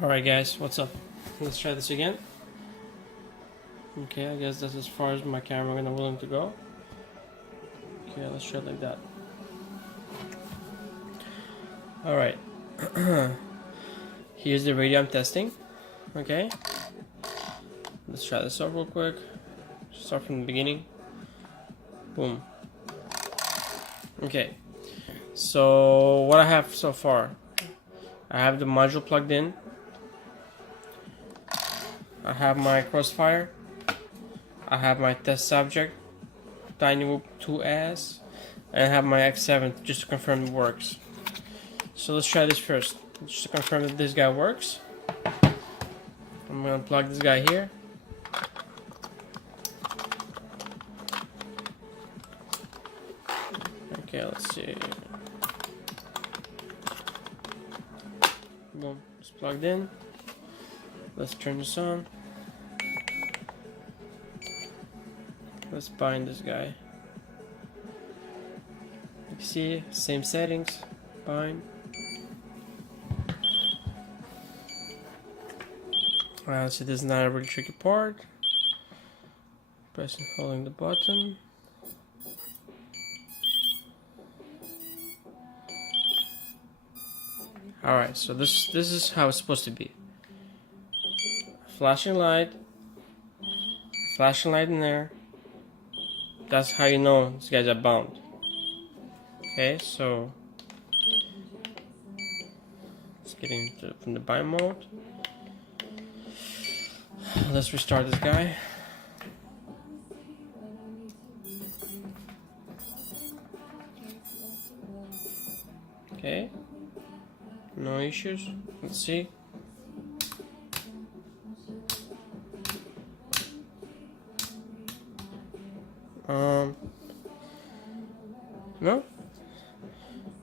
Alright guys, what's up? Let's try this again. Okay, I guess that's as far as my camera gonna willing to go. Okay, let's try it like that. Alright. Here's the radio I'm testing. Okay. Let's try this out real quick. Start from the beginning. Boom. Okay. So what I have so far. I have the module plugged in. I have my crossfire. I have my test subject, Tiny Whoop 2S, and I have my X7 just to confirm it works. So let's try this first, just to confirm that this guy works. I'm gonna plug this guy here. Okay, let's see. Boom, it's plugged in. Let's turn this on. Let's bind this guy. You can see, same settings, bind. So this is not a really tricky part. Pressing, holding the button. Alright, so this is how it's supposed to be. Flashing light in there. That's how you know these guys are bound. Okay, so let's get into from the bind mode. Let's restart this guy. Okay, no issues. Let's see. No,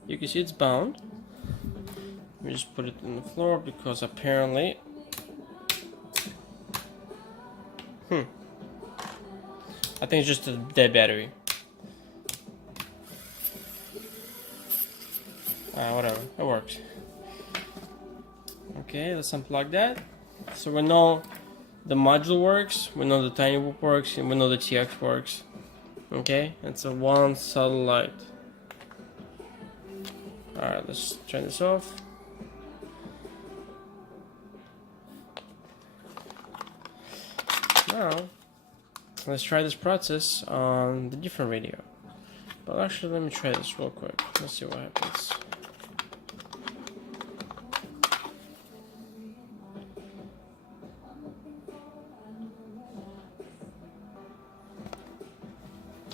you can see it's bound. Let me just put it in the floor because apparently I think it's just a dead battery. Whatever, it works. Okay, let's unplug that. So we know the module works, we know the Tiny Whoop works, and we know the TX works. Okay, it's a one solid light. Alright, let's turn this off. Now, let's try this process on the different radio. But actually, let me try this real quick. Let's see what happens.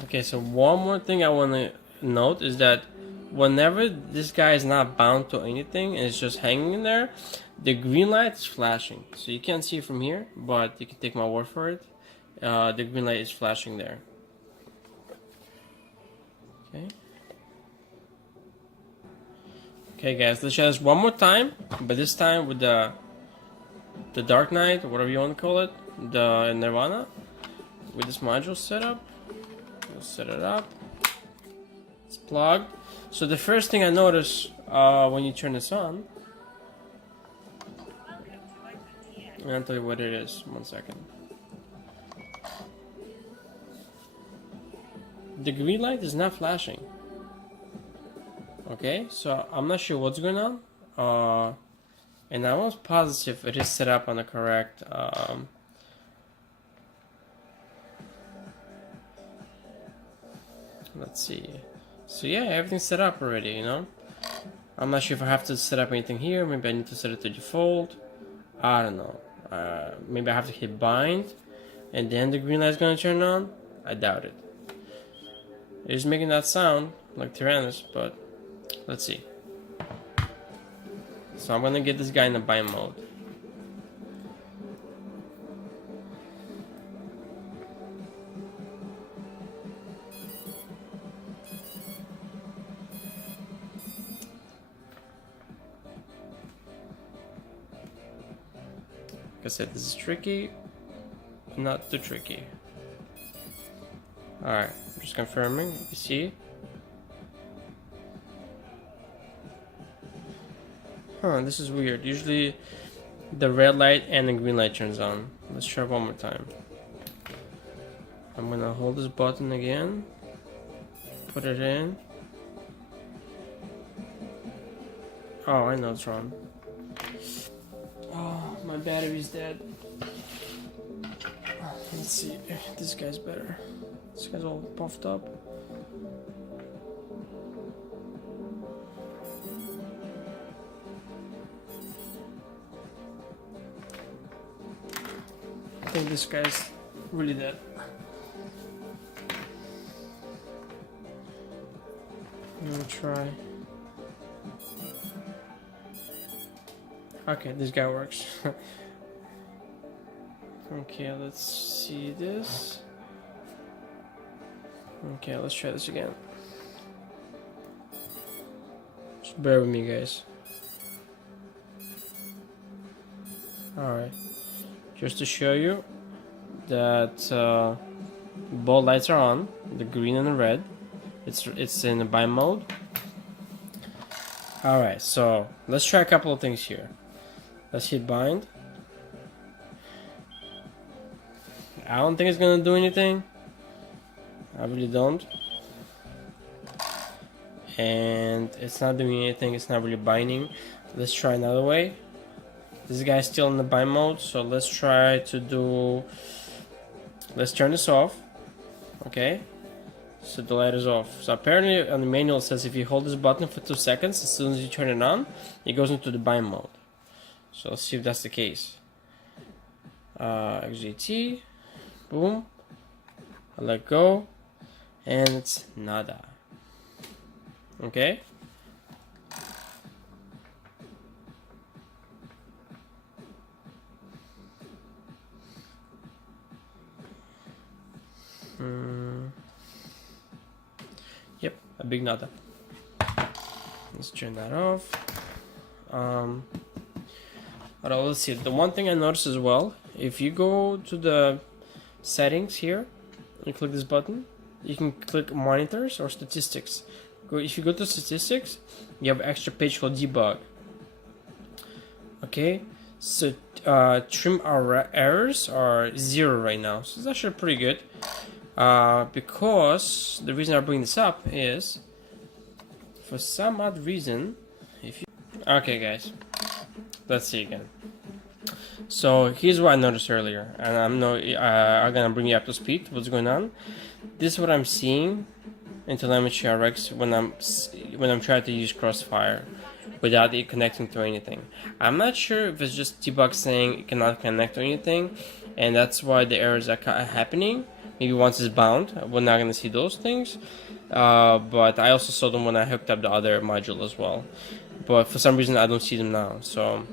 Okay, so one more thing I want to note is that whenever this guy is not bound to anything and it's just hanging in there, the green light is flashing. So you can't see it from here, but you can take my word for it. The green light is flashing there. Okay. Okay, guys, let's try this one more time, but this time with the Dark Knight, or whatever you want to call it, the Nirvana, with this module setup. We'll set it up. It's plugged. So the first thing I notice when you turn this on, and I'll tell you what it is. 1 second. The green light is not flashing. Okay, so I'm not sure what's going on. And I'm almost positive it is set up on the correct let's see. So yeah, everything's set up already, you know. I'm not sure if I have to set up anything here. Maybe I need to set it to default. I don't know. Maybe I have to hit bind and then the green light's gonna turn on. I doubt it. It's making that sound like Tyrannus, but let's see. So I'm gonna get this guy in the bind mode. Like I said, this is tricky, not too tricky. Alright, just confirming, you see. Huh, this is weird. Usually the red light and the green light turns on. Let's try one more time. I'm gonna hold this button again, put it in. Oh, I know it's wrong. Oh, my battery's dead. Let's see. This guy's better. This guy's all puffed up. I think this guy's really dead. I'm gonna try. Okay, this guy works. Okay, let's see this. Okay, let's try this again. Just bear with me, guys. Alright. Just to show you that both lights are on, the green and the red. It's in the bind mode. Alright, so let's try a couple of things here. Let's hit bind. I don't think it's gonna do anything. I really don't. And it's not doing anything, it's not really binding. Let's try another way. This guy's still in the bind mode, so let's try to do... Let's turn this off. Okay. So the light is off. So apparently on the manual it says if you hold this button for 2 seconds, as soon as you turn it on, it goes into the bind mode. So let's see if that's the case. XGT. Boom. I let go. And it's nada. Okay. Yep, a big nada. Let's turn that off. Alright, let's see. The one thing I noticed as well, if you go to the settings here, you click this button, you can click monitors or statistics. If you go to statistics, you have an extra page called debug. Okay, so trim our errors are 0 right now, so it's actually pretty good. Because the reason I bring this up is, for some odd reason, if you... Okay guys, let's see again. So here's what I noticed earlier, and I'm gonna bring you up to speed. What's going on? This is what I'm seeing in telemetry RX when I'm trying to use Crossfire without it connecting to anything. I'm not sure if it's just debug saying it cannot connect to anything, and that's why the errors are happening. Maybe once it's bound, we're not gonna see those things. But I also saw them when I hooked up the other module as well. But for some reason I don't see them now. So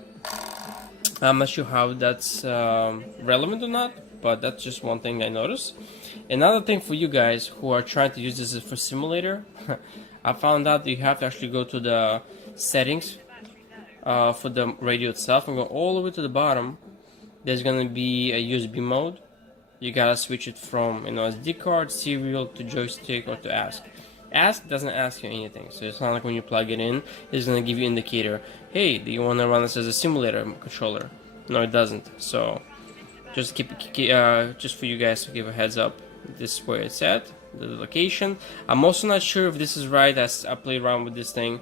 I'm not sure how that's relevant or not, but that's just one thing I noticed. Another thing for you guys who are trying to use this for simulator, I found out that you have to actually go to the settings for the radio itself and go all the way to the bottom. There's gonna be a USB mode. You gotta switch it from SD card, serial to joystick or to ask. Ask doesn't ask you anything, so it's not like when you plug it in, it's gonna give you an indicator. Hey, do you want to run this as a simulator controller? No, it doesn't. So just just for you guys to give a heads up, this is where it's at, the location. I'm also not sure if this is right as I play around with this thing.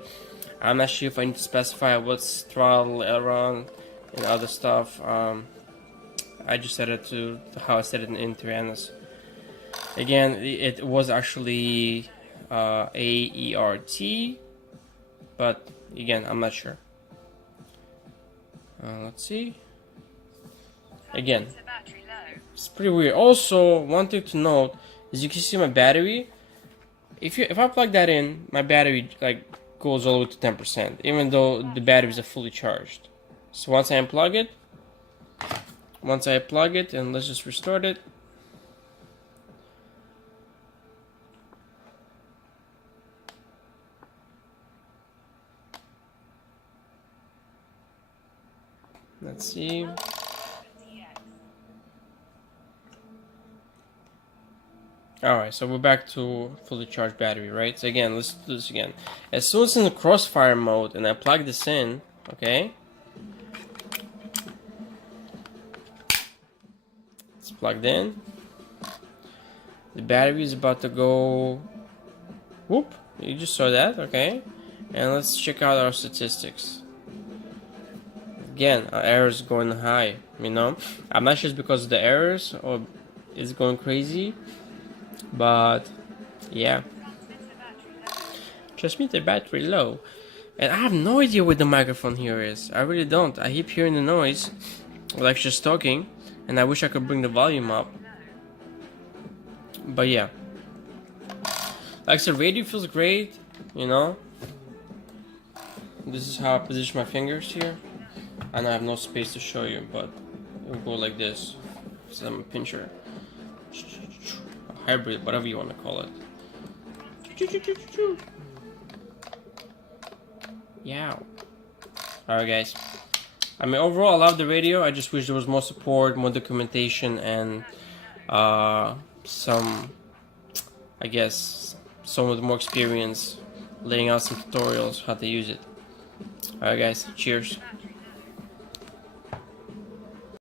I'm not sure if I need to specify what's throttle, aileron, and other stuff. I just set it to how I set it in Tyrannos. Again, it was actually AERT, but again, I'm not sure. Let's see. Again, it's pretty weird. Also, one thing to note is you can see my battery. If I plug that in, my battery goes all the way to 10%, even though the batteries are fully charged. So once I unplug it, and let's just restart it. Let's see. Alright, so we're back to fully charged battery, right? So again, let's do this again. As soon as it's in the crossfire mode and I plug this in, okay? plugged in. The battery is about to go. Whoop! You just saw that, okay? And let's check out our statistics. Again, our errors going high. You know, I'm not sure it's because of the errors or it's going crazy, but yeah. Transmit the battery low. And I have no idea what the microphone here is. I really don't. I keep hearing the noise, like just talking, and I wish I could bring the volume up. But yeah. Like I said, radio feels great, you know. This is how I position my fingers here. And I have no space to show you, but it'll go like this. So I'm a pincher. A hybrid, whatever you want to call it. Yeah. Alright guys. I mean overall I love the radio. I just wish there was more support, more documentation, and some, I guess, someone with more experience laying out some tutorials how to use it. Alright guys, cheers.